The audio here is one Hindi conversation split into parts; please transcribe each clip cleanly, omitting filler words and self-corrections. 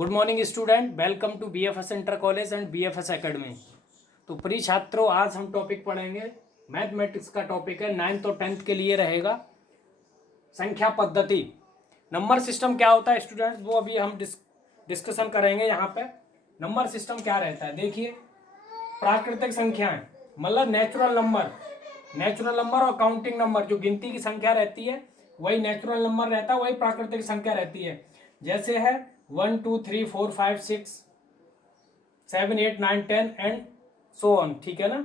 Good morning student, welcome to BFS inter college and BFS academy. तो प्रिय छात्रों, आज हम टॉपिक पढ़ेंगे मैथमेटिक्स का टॉपिक है। 9th और 10th के लिए रहेगा संख्या पद्धति। नंबर सिस्टम क्या होता है स्टूडेंट्स, वो अभी हम डिस्कशन करेंगे। यहाँ पे नंबर सिस्टम क्या रहता है, देखिए प्राकृतिक संख्याएं मतलब नेचुरल नंबर और काउंटिंग नंबर, जो गिनती की संख्या रहती है वही नेचुरल नंबर रहता है, वही प्राकृतिक संख्या रहती है। जैसे है 1 2 3 4 5 6 7 8 9 10 एंड सो ऑन। ठीक है ना,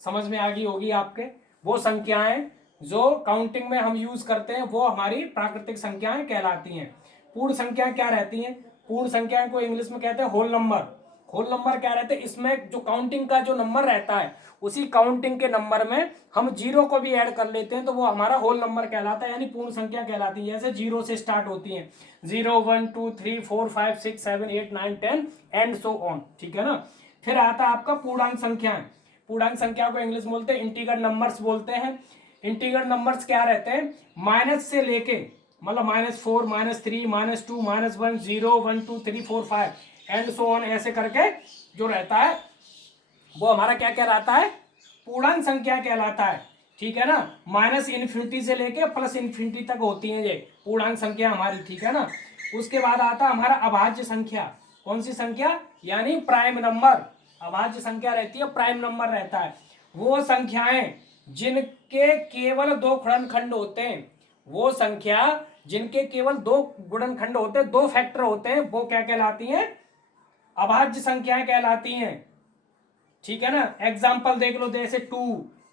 समझ में आ गई होगी आपके। वो संख्याएं जो काउंटिंग में हम यूज करते हैं वो हमारी प्राकृतिक संख्याएं कहलाती हैं। पूर्ण संख्या क्या रहती हैं? पूर्ण संख्या को इंग्लिश में कहते हैं होल नंबर। होल नंबर क्या रहते हैं? इसमें जो काउंटिंग का जो नंबर रहता है उसी काउंटिंग के नंबर में हम जीरो को भी ऐड कर लेते हैं तो वो हमारा होल नंबर कहलाता है, यानी पूर्ण संख्या कहलाती है। जैसे जीरो से स्टार्ट होती है, 0 1 2 3 4 5 6 7 8 9 10 एंड सो ऑन। ठीक है ना। फिर आता है आपका पूर्णांक संख्याएं। पूर्णांक संख्या को इंग्लिश में बोलते हैं इंटीगर नंबर्स बोलते हैं। इंटीगर नंबर्स क्या रहते हैं? माइनस से लेके मतलब -4 -3 -2 -1 0 1 2 3 4 5 एंड सो ऑन, ऐसे करके जो रहता है वो हमारा क्या कहलाता है? पूर्णांक संख्या कहलाता है। ठीक है ना। माइनस इन्फिनिटी से लेके प्लस इन्फिनिटी तक होती है ये पूर्णांक संख्या हमारी। ठीक है ना। उसके बाद आता है हमारा अभाज्य संख्या। कौन सी संख्या? यानी प्राइम नंबर। अभाज्य संख्या रहती है, प्राइम नंबर रहता है। वो संख्याएं जिनके केवल दो गुणनखंड होते हैं, वो संख्या जिनके केवल दो गुणनखंड होते हैं, दो फैक्टर होते हैं, वो क्या कहलाती हैं? अभाज्य संख्याएं कहलाती हैं। ठीक है ना। एग्जाम्पल देख लो, जैसे 2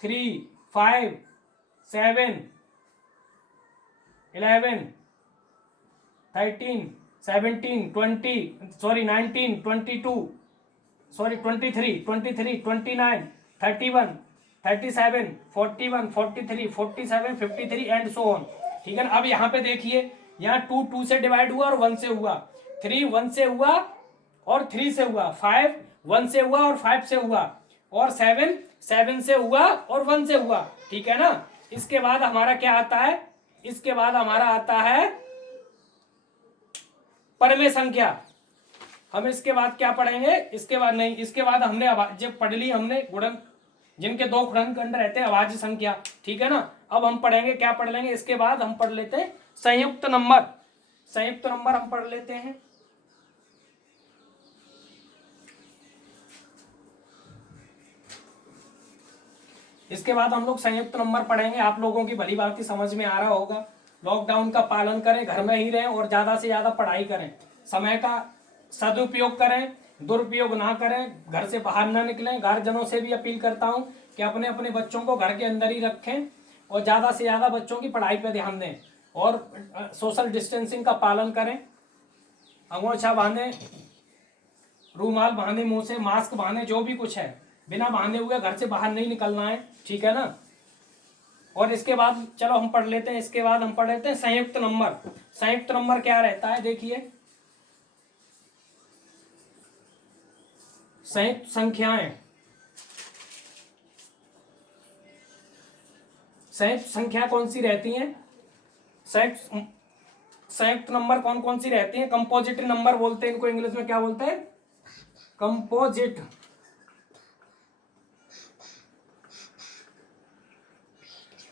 3 5 7 11 13 17 20 19 22 23 29 31 37 41 43 47 53 एंड सो ऑन। ठीक है ना। अब यहाँ पे देखिए, यहाँ 2 2 से डिवाइड हुआ और 1 से हुआ, 3 1 से हुआ और 3 से हुआ, 5 1 से हुआ और 5 से हुआ, और 7 7 से हुआ और 1 से हुआ। ठीक है ना। इसके बाद हमारा क्या आता है? इसके बाद हमारा आता है परमेय संख्या। हम इसके बाद क्या पढ़ेंगे? इसके बाद नहीं, इसके बाद हमने जब पढ़ ली हमने गुणन, जिनके दो गुणनखंड रहते हैं, अभाज्य संख्या। ठीक है ना। अब हम पढ़ेंगे, क्या पढ़ लेंगे इसके बाद? हम पढ़ लेते हैं संयुक्त नंबर। संयुक्त नंबर हम पढ़ लेते हैं। इसके बाद हम लोग संयुक्त नंबर पढ़ेंगे। आप लोगों की भली बात समझ में आ रहा होगा। लॉकडाउन का पालन करें, घर में ही रहें और ज्यादा से ज्यादा पढ़ाई करें, समय का सदुपयोग करें, दुरुपयोग ना करें, घर से बाहर ना निकलें। गार्जियनों से भी अपील करता हूं कि अपने अपने बच्चों को घर के अंदर ही रखें और ज्यादा से ज्यादा बच्चों की पढ़ाई पर ध्यान दें और सोशल डिस्टेंसिंग का पालन करें। अंगोछा बांधें, रूमाल बांधे, मुंह से मास्क बांधे, जो भी कुछ है बिना बांधे हुए घर से बाहर नहीं निकलना है। ठीक है ना। और इसके बाद चलो हम पढ़ लेते हैं, इसके बाद हम पढ़ लेते हैं संयुक्त नंबर। संयुक्त नंबर क्या रहता है? देखिए, संयुक्त संख्याएं, संयुक्त संख्या कौन सी रहती हैं? संयुक्त नंबर कौन कौन सी रहती हैं? कंपोजिट नंबर बोलते हैं इनको, इंग्लिश में क्या बोलते हैं? कंपोजिट।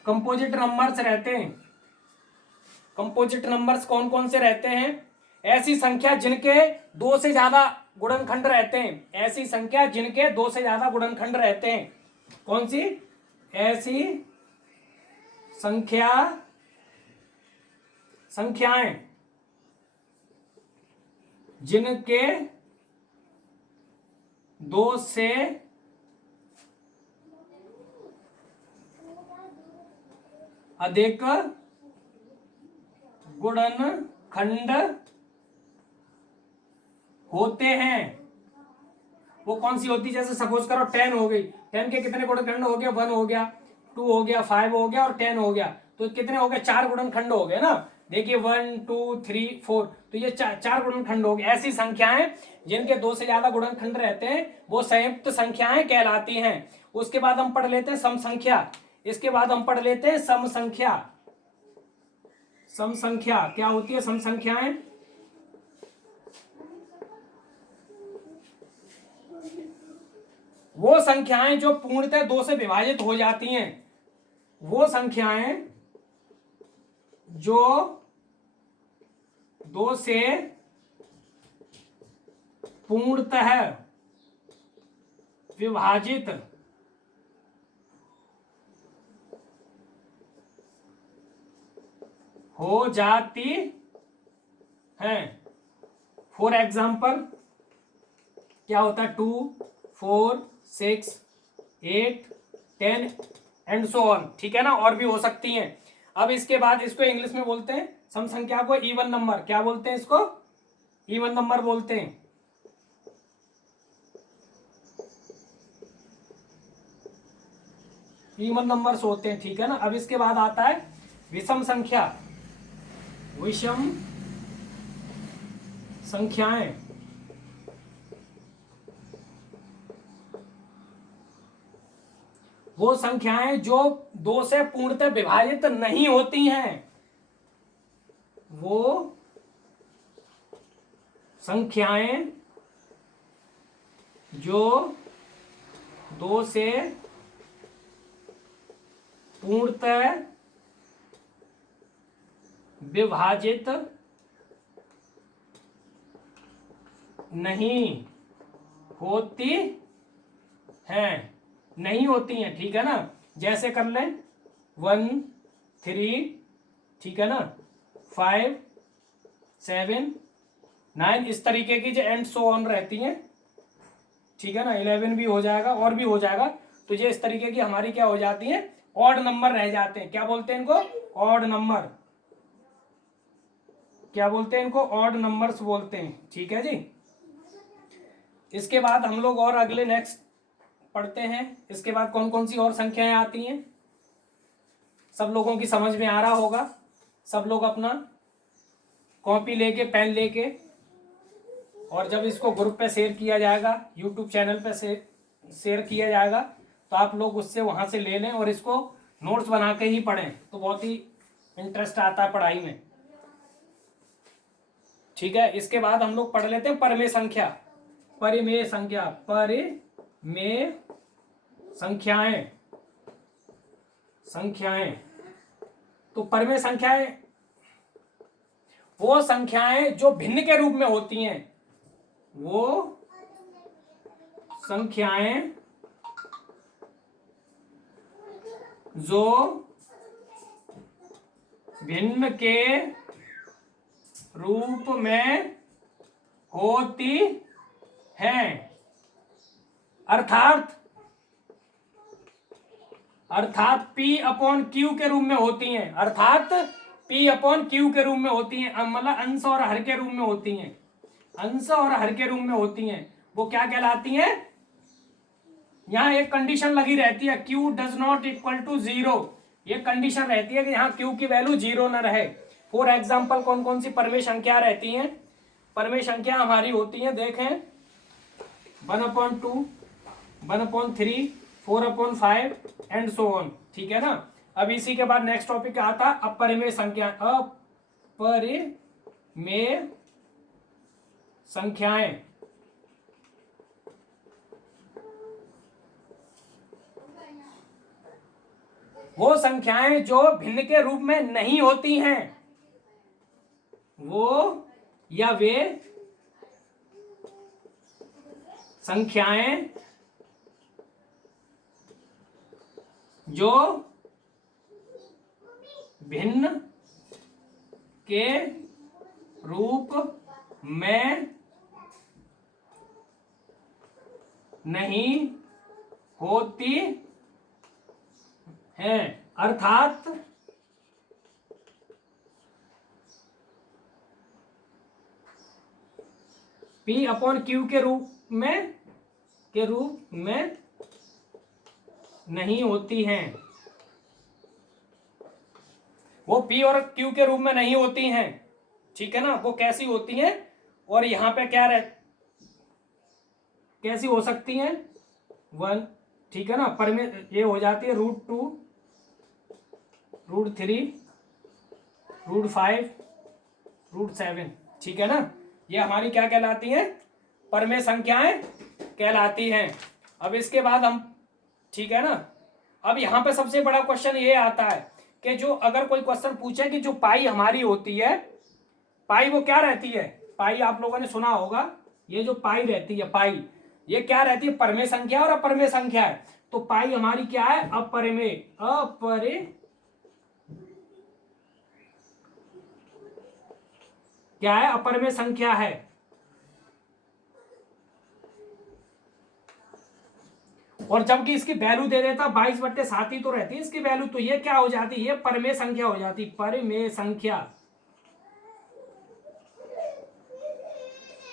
कंपोजिट नंबर्स रहते हैं। कंपोजिट नंबर्स कौन कौन से रहते हैं? ऐसी संख्या जिनके दो से ज्यादा गुणनखंड रहते हैं। ऐसी संख्या जिनके दो से ज्यादा गुणनखंड रहते हैं। कौन सी? ऐसी संख्याएं जिनके दो से अधिक गुणनखंड होते हैं। वो कौन सी होती है? जैसे सपोज करो 10 हो गई, 10 के कितने गुणनखंड हो गए? 1 हो गया, 2 हो गया, 5 हो गया और 10 हो गया। तो कितने हो गए? 4 गुणनखंड हो गए ना। देखिए 1 2 3 4, तो ये चार गुणनखंड हो गए। ऐसी संख्याएं जिनके दो से ज्यादा गुणनखंड रहते हैं वो संयुक्त संख्याएं कहलाती हैं। उसके बाद हम पढ़ लेते हैं सम संख्या। इसके बाद हम पढ़ लेते हैं सम संख्या। सम संख्या क्या होती है? सम संख्याएं वो संख्याएं जो पूर्णतः 2 से विभाजित हो जाती हैं, वो संख्याएं जो 2 से पूर्णतः विभाजित हो जाती हैं। फॉर एग्जाम्पल क्या होता है, 2, 4, 6, 8, 10 एंड सो ऑन, ठीक है ना, और भी हो सकती हैं। अब इसके बाद इसको इंग्लिश में बोलते हैं सम संख्या को इवन नंबर। क्या बोलते हैं इसको? इवन नंबर बोलते हैं। इवन नंबर्स होते हैं, ठीक है ना। अब इसके बाद आता है विषम संख्या। विषम संख्याएं वो संख्याएं जो 2 से पूर्णतः विभाजित नहीं होती हैं। वो संख्याएं जो 2 से पूर्णतः विभाजित नहीं होती हैं, नहीं होती हैं, ठीक है ना। जैसे कर लें 1, 3, ठीक है ना, 5, 7, 9, इस तरीके की जो एंड सो ऑन रहती हैं, ठीक है ना। 11 भी हो जाएगा और भी हो जाएगा। तो ये इस तरीके की हमारी क्या हो जाती हैं, ऑड नंबर रह जाते हैं। क्या बोलते हैं इनको? Odd number. क्या बोलते हैं इनको? ऑड नंबर्स बोलते हैं, ठीक है जी। इसके बाद हम लोग और अगले नेक्स्ट पढ़ते हैं। इसके बाद कौन कौन सी और संख्याएं आती हैं, सब लोगों की समझ में आ रहा होगा। सब लोग अपना कॉपी लेके, पेन लेके, और जब इसको ग्रुप पे शेयर किया जाएगा, यूट्यूब चैनल पे शेयर किया जाएगा, तो आप लोग उससे वहां से ले लें और इसको नोट्स बना के ही पढ़ें, तो बहुत ही इंटरेस्ट आता है पढ़ाई में, ठीक है। इसके बाद हम लोग पढ़ लेते हैं परिमेय संख्या। परिमेय संख्या, परिमेय संख्याएं, संख्याएं। तो परिमेय संख्याएं वो संख्याएं जो भिन्न के रूप में होती हैं। वो संख्याएं जो भिन्न के रूप में होती हैं, अर्थात P अपॉन Q के रूप में होती हैं। अर्थात P अपॉन Q के रूप में होती हैं, मतलब अंश और हर के रूप में होती हैं। अंश और हर के रूप में होती हैं। वो क्या कहलाती हैं? यहाँ एक कंडीशन लगी रहती है, Q does not equal to 0। ये कंडीशन रहती है कि यहाँ Q की वैल्यू 0 न रहे। फॉर एग्जाम्पल कौन कौन सी परिमेय संख्या रहती हैं? परिमेय संख्या हमारी होती हैं, देखें, 1/2, 1/3, 4/5 एंड सो ऑन, ठीक है ना। अब इसी के बाद नेक्स्ट टॉपिक आता है अपरिमेय संख्या। अपरिमेय संख्याएं वो संख्याएं जो भिन्न के रूप में नहीं होती हैं। वो या वे संख्याएं जो भिन्न के रूप में नहीं होती हैं, अर्थात P अपॉन Q के रूप में नहीं होती हैं। वो P और Q के रूप में नहीं होती हैं, ठीक है ना। वो कैसी होती हैं, और यहाँ पे क्या कैसी हो सकती हैं? 1, ठीक है ना, परिमेय ये हो जाती है √2, √3, √5, √7, ठीक है ना। ये हमारी क्या कहलाती हैं? परिमेय संख्याएं कहलाती हैं। अब इसके बाद हम, ठीक है ना, अब यहाँ पे सबसे बड़ा क्वेश्चन ये आता है कि जो अगर कोई क्वेश्चन पूछे कि जो पाई हमारी होती है, पाई वो क्या रहती है, पाई आप लोगों ने सुना होगा, ये जो पाई रहती है, पाई ये क्या रहती है, परमेय संख्या और अपरमेय संख्या है। तो पाई हमारी क्या है, अपरमेय, क्या है, अपरमेय संख्या है। और जबकि इसकी वैल्यू दे देता 22/7 ही तो रहती है इसकी वैल्यू, तो ये क्या हो जाती है, ये परमेय संख्या हो जाती, परमेय संख्या,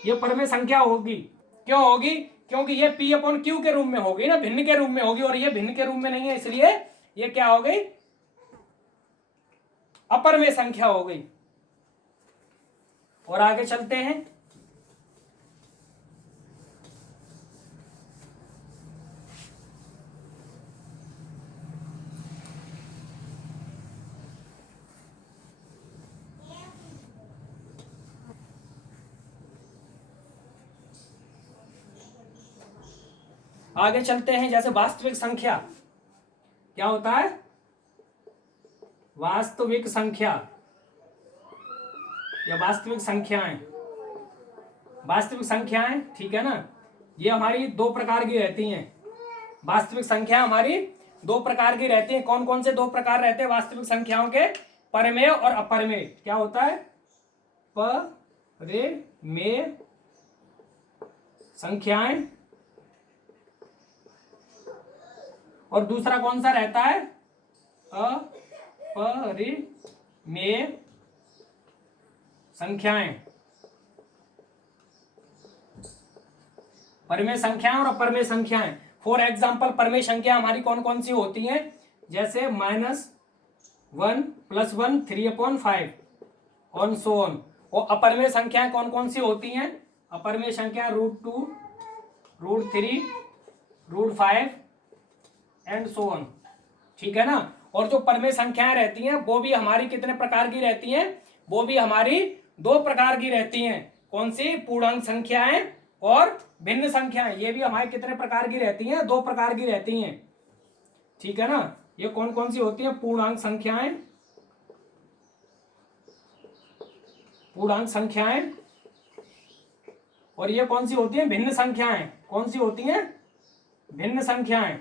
ये परमेय संख्या होगी। क्यों होगी, क्योंकि ये P/Q के रूप में होगी ना, भिन्न के रूप में होगी, और ये भिन्न के रूप में नहीं है, इसलिए ये क्या हो गई, अपरमेय संख्या हो गई। और आगे चलते हैं, आगे चलते हैं। जैसे वास्तविक संख्या, क्या होता है, वास्तविक संख्या या वास्तविक संख्याएं, वास्तविक संख्याएं, ठीक है ना, ये हमारी दो प्रकार की रहती हैं। वास्तविक संख्या हमारी दो प्रकार की रहती हैं। कौन कौन से दो प्रकार रहते हैं वास्तविक संख्याओं के, परमेय और अपरमेय। क्या होता है, परमेय संख्याएं, और दूसरा कौन सा रहता है, अपरिमेय संख्याएं। परमेय संख्याएं और अपरमेय संख्याएं। फॉर एग्जाम्पल परमेय संख्या हमारी कौन कौन सी होती हैं, जैसे -1 +1 3/5 ऑन सो ऑन। और अपरमेय संख्याएं कौन कौन सी होती हैं, अपरमेय संख्या √2 √3 √5 एंड सो ऑन, ठीक है ना। और जो परमेय संख्याएं रहती हैं वो भी हमारी कितने प्रकार की रहती हैं, वो भी हमारी दो प्रकार की रहती हैं। कौन सी, पूर्णांक संख्याएं और भिन्न संख्याएं। ये भी हमारी कितने प्रकार की रहती हैं, दो प्रकार की रहती हैं, ठीक है ना। ये कौन कौन सी होती हैं, पूर्णांक संख्याएं, पूर्णांक संख्याएं, और ये कौन सी होती हैं, भिन्न संख्याएं। कौन सी होती हैं, भिन्न संख्याएं,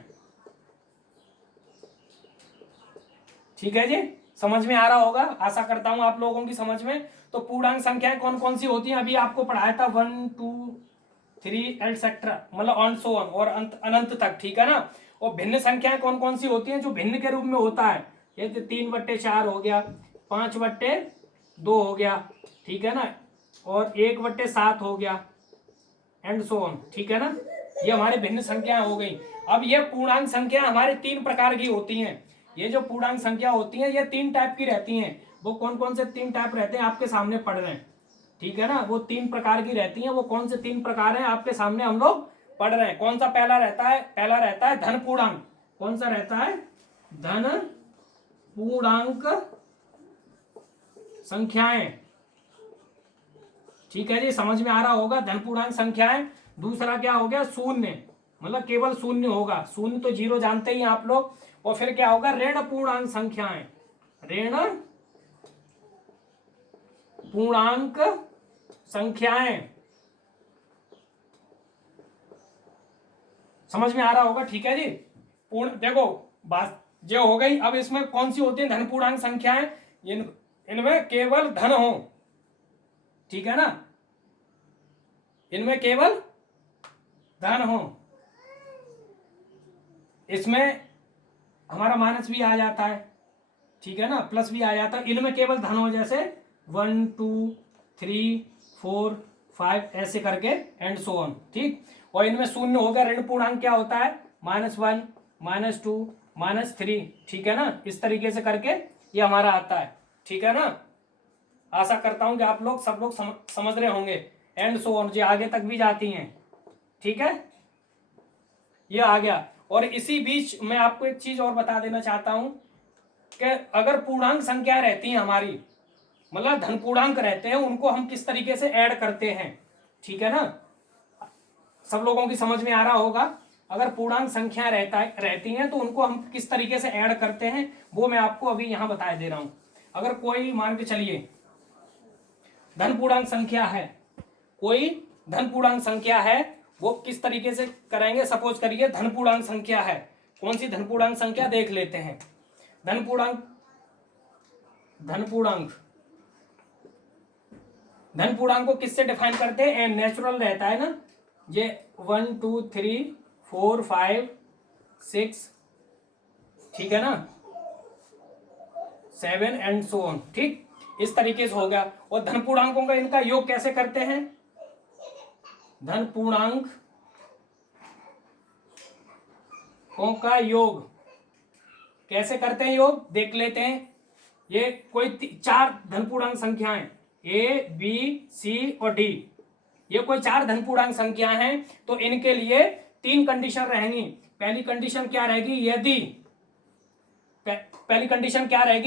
ठीक है जी। समझ में आ रहा होगा, आशा करता हूं आप लोगों की समझ में। तो पूर्णांक संख्याएं कौन कौन सी होती हैं, अभी आपको पढ़ाया था 1 2 3 एटसेट्रा, मतलब ऑन सो ऑन, और अनंत तक, ठीक है ना। और भिन्न संख्याएं कौन कौन सी होती हैं, जो भिन्न के रूप में होता है, ये 3/4 हो गया, 5/2 हो गया, ठीक है ना, और 1/7 हो गया, एंड सो ऑन, ठीक है ना। ये हमारे भिन्न संख्याएं हो गई। अब ये पूर्णांक संख्या हमारे तीन प्रकार की होती हैं। ये जो पूर्णांक संख्या होती हैं ये तीन टाइप की रहती हैं। वो कौन कौन से तीन टाइप रहते हैं आपके सामने पढ़ रहे हैं, ठीक है ना। वो तीन प्रकार की रहती हैं। वो कौन से तीन प्रकार हैं आपके सामने हम लोग पढ़ रहे हैं। कौन सा पहला रहता है, पहला रहता है धन पूर्णांक। कौन सा रहता है, धन पूर्णांक संख्याएं, ठीक है जी, समझ में आ रहा होगा, धन पूर्णांक संख्याएं। दूसरा क्या हो गया, शून्य, मतलब केवल शून्य होगा, शून्य तो जीरो जानते ही आप लोग। और फिर क्या होगा, ऋण पूर्णांक संख्याएं, ऋण पूर्णांक संख्याएं, समझ में आ रहा होगा, ठीक है जी। पूर्ण, देखो बात जो हो गई। अब इसमें कौन सी होती है धन पूर्णांक संख्याएं, इनमें केवल धन हो, ठीक है ना, इनमें केवल धन हो। इसमें हमारा माइनस भी आ जाता है, ठीक है ना, प्लस भी आ जाता है। इनमें केवल धन हो, जैसे 1 2 3 4 5 ऐसे करके एंड सो ऑन, ठीक। और इनमें शून्य हो गया। ऋण पूर्णांक क्या होता है, -1 -2 -3, ठीक है ना। इस तरीके से करके ये हमारा आता है, ठीक है ना। आशा करता हूं कि आप लोग सब लोग समझ रहे होंगे। एंड सो ऑन जो आगे तक भी जाती हैं, ठीक है, ये आ गया। और इसी बीच मैं आपको एक चीज और बता देना चाहता हूं कि अगर पूर्णांक संख्या रहती हैं हमारी, मतलब धन पूर्णांक रहते हैं, उनको हम किस तरीके से ऐड करते हैं, ठीक है ना। सब लोगों की समझ में आ रहा होगा। अगर पूर्णांक संख्या रहती हैं तो उनको हम किस तरीके से ऐड करते हैं वो मैं आपको अभी यहाँ बता दे रहा हूं। अगर कोई मान के चलिए धन पूर्णांक संख्या है, कोई धन पूर्णांक संख्या है, वो किस तरीके से करेंगे। सपोज करिए धन पूर्णांक संख्या है, कौन सी धन पूर्णांक संख्या देख लेते हैं। धन पूर्णांक को किससे डिफाइन करते हैं, एन नेचुरल रहता है ना, ये 1 2 3 4 5 6, ठीक है ना, 7 एंड सो ऑन, ठीक, इस तरीके से हो गया। और धन पूर्णांकों का इनका योग कैसे करते हैं, धन पूर्णांकों का योग कैसे करते हैं, योग देख लेते हैं। ये कोई 4 धन पूर्णांक संख्याएं ए बी सी और डी, ये कोई 4 धन पूर्णांक संख्या हैं, तो इनके लिए 3 कंडीशन रहेंगी। पहली कंडीशन क्या रहेगी,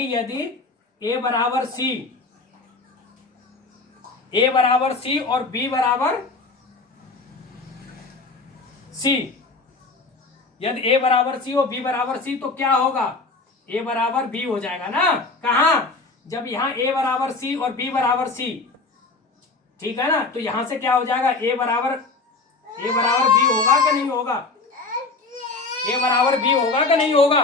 यदि ए बराबर सी और बी बराबर सी, यदि ए बराबर सी और बी बराबर सी तो क्या होगा, ए बराबर बी हो जाएगा ना। कहां, जब यहां ए बराबर सी और बी बराबर सी, ठीक है ना, तो यहां से क्या हो जाएगा, ए बराबर बी होगा कि नहीं होगा, ए बराबर बी होगा कि नहीं होगा,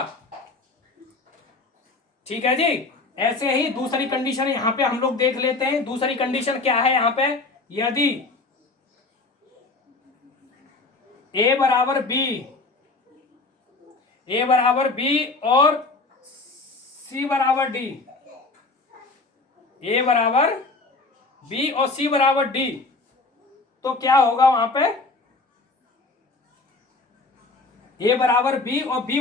ठीक है जी। ऐसे ही दूसरी कंडीशन यहां पे हम लोग देख लेते हैं। दूसरी कंडीशन क्या है यहां पे, यदि ए बराबर बी और सी बराबर डी, ए बराबर बी और सी बराबर डी, तो क्या होगा वहां पे, ए बराबर बी और बी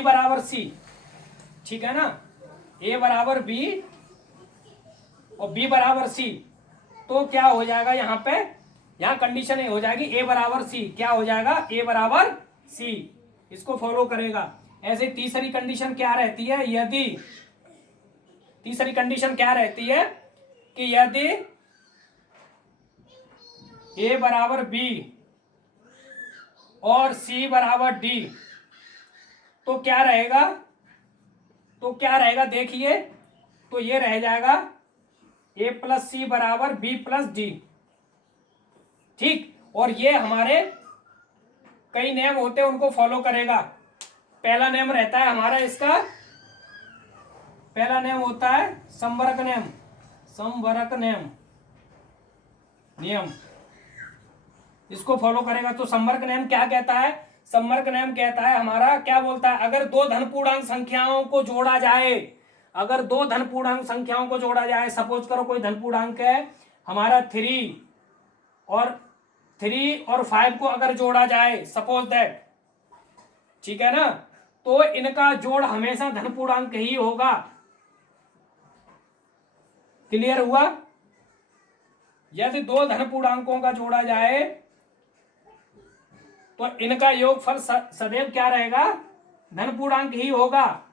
बराबर सी, ठीक है ना, ए बराबर बी और बी बराबर सी, तो क्या हो जाएगा यहाँ पे, यहाँ कंडीशन हो जाएगी ए बराबर सी, क्या हो जाएगा, ए बराबर सी, इसको फॉलो करेगा। ऐसे तीसरी कंडीशन क्या रहती है, कि यदि ए बराबर बी और सी बराबर डी, तो क्या रहेगा देखिए, तो ये रह जाएगा ए प्लस सी बराबर बी प्लस डी, ठीक। और ये हमारे कई नियम होते हैं उनको फॉलो करेगा। पहला नियम रहता है हमारा, इसका पहला नियम होता है संवरक नियम, इसको फॉलो करेगा। तो संवरक नियम क्या कहता है, संवरक नियम कहता है हमारा, क्या बोलता है, अगर दो धन पूर्णांक संख्याओं को जोड़ा जाए, सपोज करो कोई धन पूर्णांक है हमारा 3 और 5 को अगर जोड़ा जाए, सपोज दैट, ठीक है ना, तो इनका जोड़ हमेशा धन पूर्णांक ही होगा। क्लियर हुआ। यदि 2 धन पूर्णांकों का जोड़ा जाए तो इनका योगफल सदैव क्या रहेगा, धन पूर्णांक ही होगा।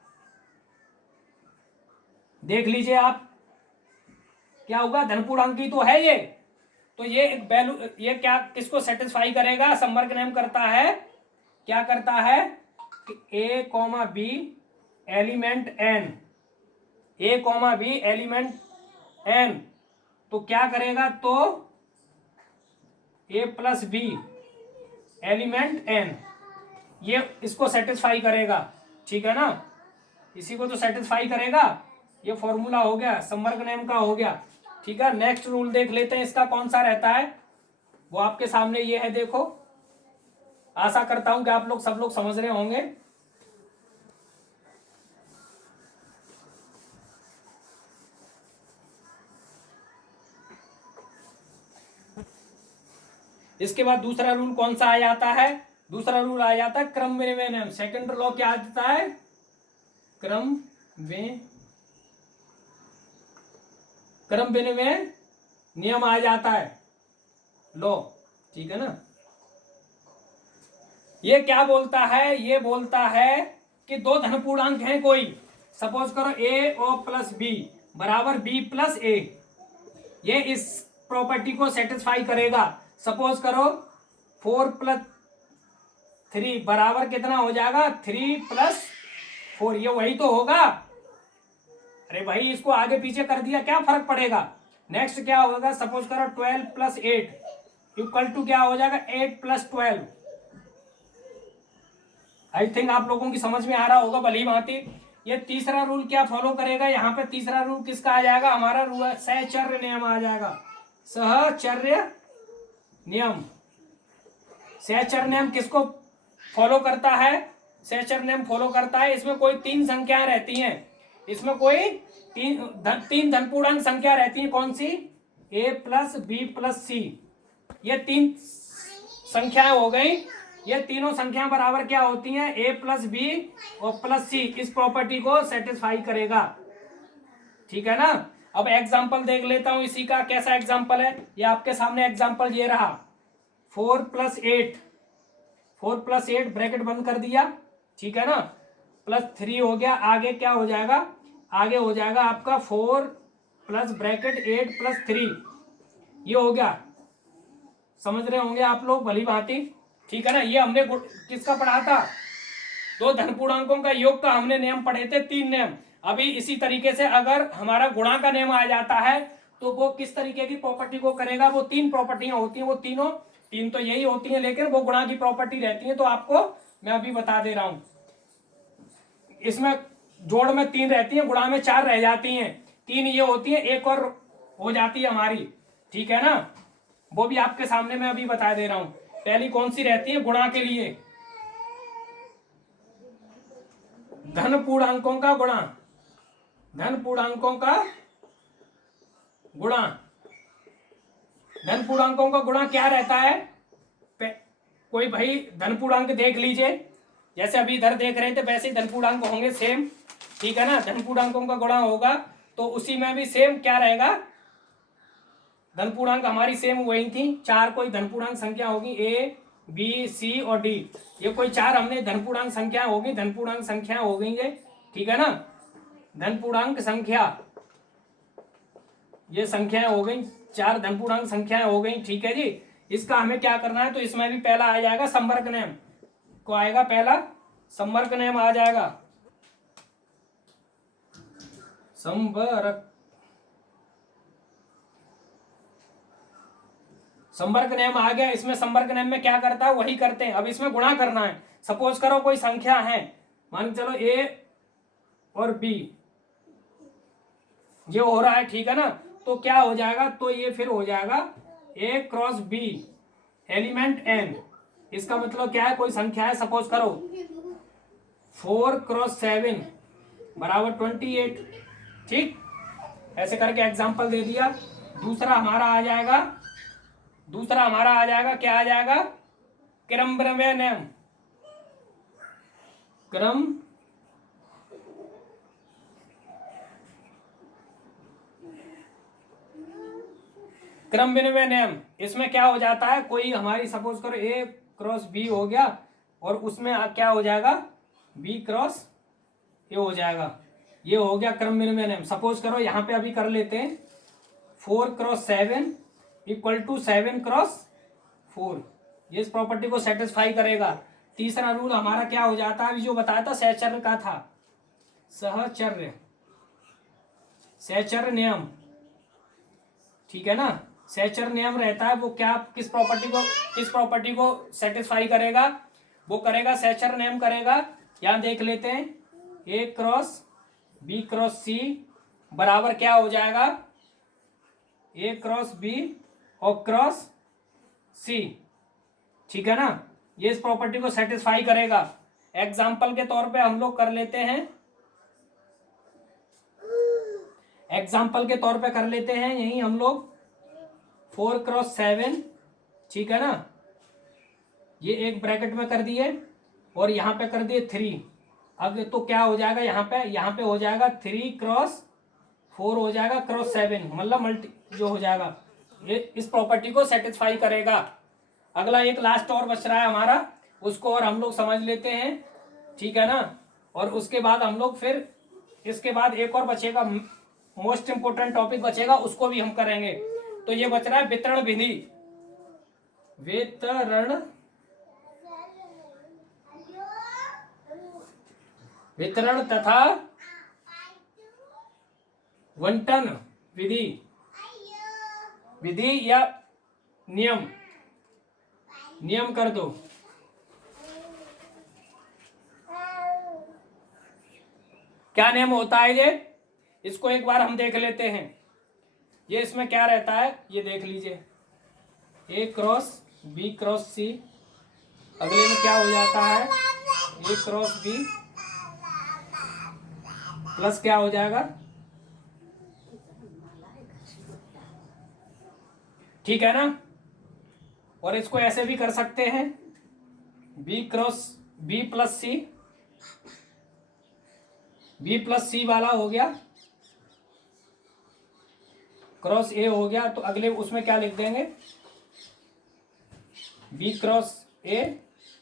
देख लीजिए आप, क्या होगा, धन पूर्णांक ही तो है ये, तो ये एक वैल्यू, ये क्या किसको सेटिस्फाई करेगा, संवर्ग नियम करता है, क्या करता है कि ए कॉमा बी एलिमेंट एन, तो क्या करेगा, तो ए प्लस बी एलिमेंट एन, ये इसको सेटिस्फाई करेगा, ठीक है ना, इसी को तो सेटिस्फाई करेगा। ये फॉर्मूला हो गया, संवर्ग नियम का हो गया, ठीक है। नेक्स्ट रूल देख लेते हैं, इसका कौन सा रहता है, वो आपके सामने ये है, देखो। आशा करता हूं कि आप लोग सब लोग समझ रहे होंगे। इसके बाद दूसरा रूल कौन सा आ जाता है, दूसरा रूल आ जाता है क्रम विनिमय नियम। सेकंड लॉ क्या आता है, क्रम विनिमय नियम आ जाता है, लॉ, ठीक है ना। ये क्या बोलता है, ये बोलता है कि 2 धन पूर्णांक हैं कोई, सपोज करो ए ओ प्लस बी बराबर बी प्लस ए, ये इस प्रॉपर्टी को सेटिस्फाई करेगा। सपोज करो 4+3 बराबर कितना हो जाएगा, 3+4, ये वही तो होगा। अरे भाई इसको आगे पीछे कर दिया क्या फर्क पड़ेगा। नेक्स्ट क्या होगा, सपोज करो 12+8 इक्वल टू क्या हो जाएगा, 8+12। आई थिंक आप लोगों की समझ में आ रहा होगा भली भांति। ये तीसरा रूल क्या फॉलो करेगा, यहाँ पे तीसरा रूल किसका आ जाएगा, हमारा रूल सहचर्य नियम आ जाएगा। सहचर्य नियम, सहचर्य नियम किसको फॉलो करता है, सहचर्य नियम फॉलो करता है, इसमें कोई तीन संख्याएं रहती हैं, इसमें कोई तीन धनपूर्णांक संख्या रहती है। कौन सी, a+b+c, ये तीन संख्याएं हो गई। ये तीनों संख्याएं बराबर क्या होती हैं, a+b और +c, इस प्रॉपर्टी को सेटिस्फाई करेगा। ठीक है ना। अब एग्जांपल देख लेता हूं इसी का, कैसा एग्जांपल है, ये आपके सामने एग्जांपल ये रहा। 4+8 ब्रैकेट बंद कर दिया, ठीक है ना, +3 हो गया। आगे क्या हो जाएगा, आगे हो जाएगा आपका 4 प्लस ब्रैकेट 8+3, ये हो गया। समझ रहे होंगे आप लोग भली भांति, ठीक है ना। ये हमने किसका पढ़ा था, दो धनपूर्णांकों का योग का हमने नियम पढ़े थे, 3 नियम। अभी इसी तरीके से अगर हमारा गुणा का नियम आ जाता है तो वो किस तरीके की प्रॉपर्टी को करेगा, वो 3 प्रॉपर्टियां होती हैं, वो तीनों, 3 तो यही होती हैं लेकिन वो गुणा की प्रॉपर्टी रहती है, तो आपको मैं अभी बता दे रहा हूं। इसमें जोड़ में 3 रहती है, गुणा में 4 रह जाती हैं, 3 ये होती है, एक और हो जाती है हमारी, ठीक है ना। वो भी आपके सामने मैं अभी बता दे रहा हूं। पहली कौन सी रहती है गुणा के लिए, धन पूर्णांकों का गुणा, धन पूर्णांकों का गुणा। धन पूर्णांकों का गुणा क्या रहता है, कोई भाई धन पूर्णांक देख लीजिए, जैसे अभी इधर देख रहे थे वैसे ही धन पूर्णांक होंगे सेम, ठीक है ना। धन पूर्णांकों का गुणा होगा तो उसी में भी सेम क्या रहेगा, धन पूर्णांक हमारी सेम वही थी, 4 कोई धन पूर्णांक संख्या होगी, ए बी सी और डी, ये कोई 4 हमने धन पूर्णांक संख्या होगी, धन पूर्णांक संख्या हो गई है, ठीक है ना। धन पूर्णांक संख्या, ये संख्याएं हो गई, 4 धन पूर्णांक संख्याएं हो गई, ठीक है जी। इसका हमें क्या करना है, तो इसमें भी पहला आ जाएगा संवर्ग नियम, को आएगा पहला संवर्ग नियम आ जाएगा, संवर्ग नियम आ गया। इसमें संवर्ग नियम में क्या करता है, वही करते हैं। अब इसमें गुणा करना है। सपोज करो कोई संख्या है, मान के चलो a और b, ये हो रहा है, ठीक है ना। तो क्या हो जाएगा, तो ये फिर हो जाएगा a cross b element n। इसका मतलब क्या है, कोई संख्या है, सपोज करो 4×7 बराबर 28, ठीक, ऐसे करके एग्जांपल दे दिया। दूसरा हमारा आ जाएगा, दूसरा हमारा आ जाएगा, क्या आ जाएगा, क्रमव्यय नियम, क्रमव्यय नियम। इसमें क्या हो जाता है, कोई हमारी सपोज करो a क्रॉस b हो गया और उसमें क्या हो जाएगा, b क्रॉस a हो जाएगा, ये हो गया क्रमव्यय नियम। सपोज करो यहाँ पे अभी कर लेते हैं 4×7 इक्वल टू 7×4, ये इस प्रॉपर्टी को सेटिस्फाई करेगा। तीसरा रूल हमारा क्या हो जाता है, अभी जो बताया था सहचर्य का था, सहचर्य, सहचर्य नियम, ठीक है ना। सहचर्य नियम रहता है वो क्या, किस प्रॉपर्टी को सेटिस्फाई करेगा, वो करेगा सहचर्य नियम करेगा। यहां देख लेते हैं, a cross b cross c बराबर क्या हो जाएगा, a क्रॉस b और क्रॉस c, ठीक है ना। ये इस प्रॉपर्टी को सेटिस्फाई करेगा। एग्जाम्पल के तौर पे हम लोग कर लेते हैं, एग्जाम्पल के तौर पे कर लेते हैं, यही हम लोग 4×7, ठीक है ना, ये एक ब्रैकेट में कर दिए और यहाँ पे कर दिए 3। अब तो क्या हो जाएगा, यहाँ पे हो जाएगा 3×4 हो जाएगा ×7, मतलब मल्टी जो हो जाएगा, ये इस प्रॉपर्टी को सेटिस्फाई करेगा। अगला एक लास्ट और बच रहा है हमारा, उसको और हम लोग समझ लेते हैं, ठीक है ना। और उसके बाद हम लोग फिर इसके बाद एक और बचेगा, मोस्ट इंपोर्टेंट टॉपिक बचेगा, उसको भी हम करेंगे। तो ये बच रहा है वितरण विधि, वितरण वितरण तथा बंटन विधि विधि या नियम नियम कर दो। क्या नियम होता है ये, इसको एक बार हम देख लेते हैं। ये इसमें क्या रहता है ये देख लीजिए, ए क्रॉस बी क्रॉस सी, अगले में क्या हो जाता है ए क्रॉस बी प्लस क्या हो जाएगा, ठीक है ना। और इसको ऐसे भी कर सकते हैं, बी क्रॉस बी प्लस सी, बी प्लस सी वाला हो गया क्रॉस ए हो गया, तो अगले उसमें क्या लिख देंगे बी क्रॉस ए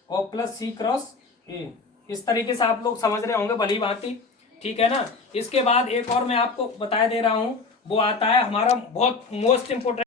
और प्लस सी क्रॉस ए। इस तरीके से आप लोग समझ रहे होंगे भली भांति, ठीक है ना। इसके बाद एक और मैं आपको बता दे रहा हूं, वो आता है हमारा बहुत मोस्ट इंपोर्टेंट